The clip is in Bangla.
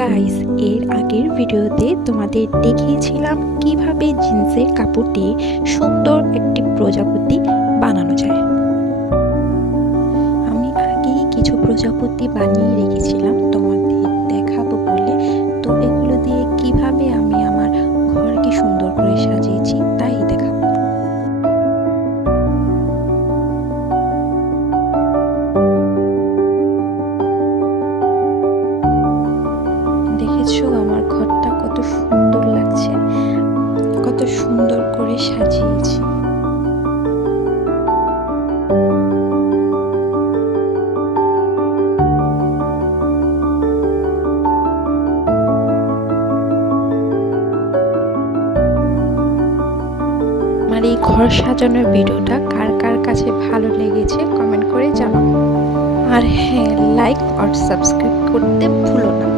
গাইস, এর আগের ভিডিওতে তোমাদের দেখিয়েছিলাম কিভাবে জিন্সের কাপড় দিয়ে সুন্দর একটি প্রজাপতি বানানো যায়। আমি আগেই কিছু প্রজাপতি বানিয়ে রেখেছিলাম তোমাদের দেখাবো বলে। তো এগুলো দিয়ে কিভাবে আমি আমার ঘরকে সুন্দর করে সাজিয়েছি তাই দেখাবো। দেখেছো আমার ঘরটা কত সুন্দর লাগছে, কত সুন্দর করে সাজিয়েছি। আমার এই ঘর সাজানোর ভিডিওটা কার কার কাছে ভালো লেগেছে কমেন্ট করে জানাও। আর হ্যাঁ, লাইক আর সাবস্ক্রাইব করতে ভুলো না।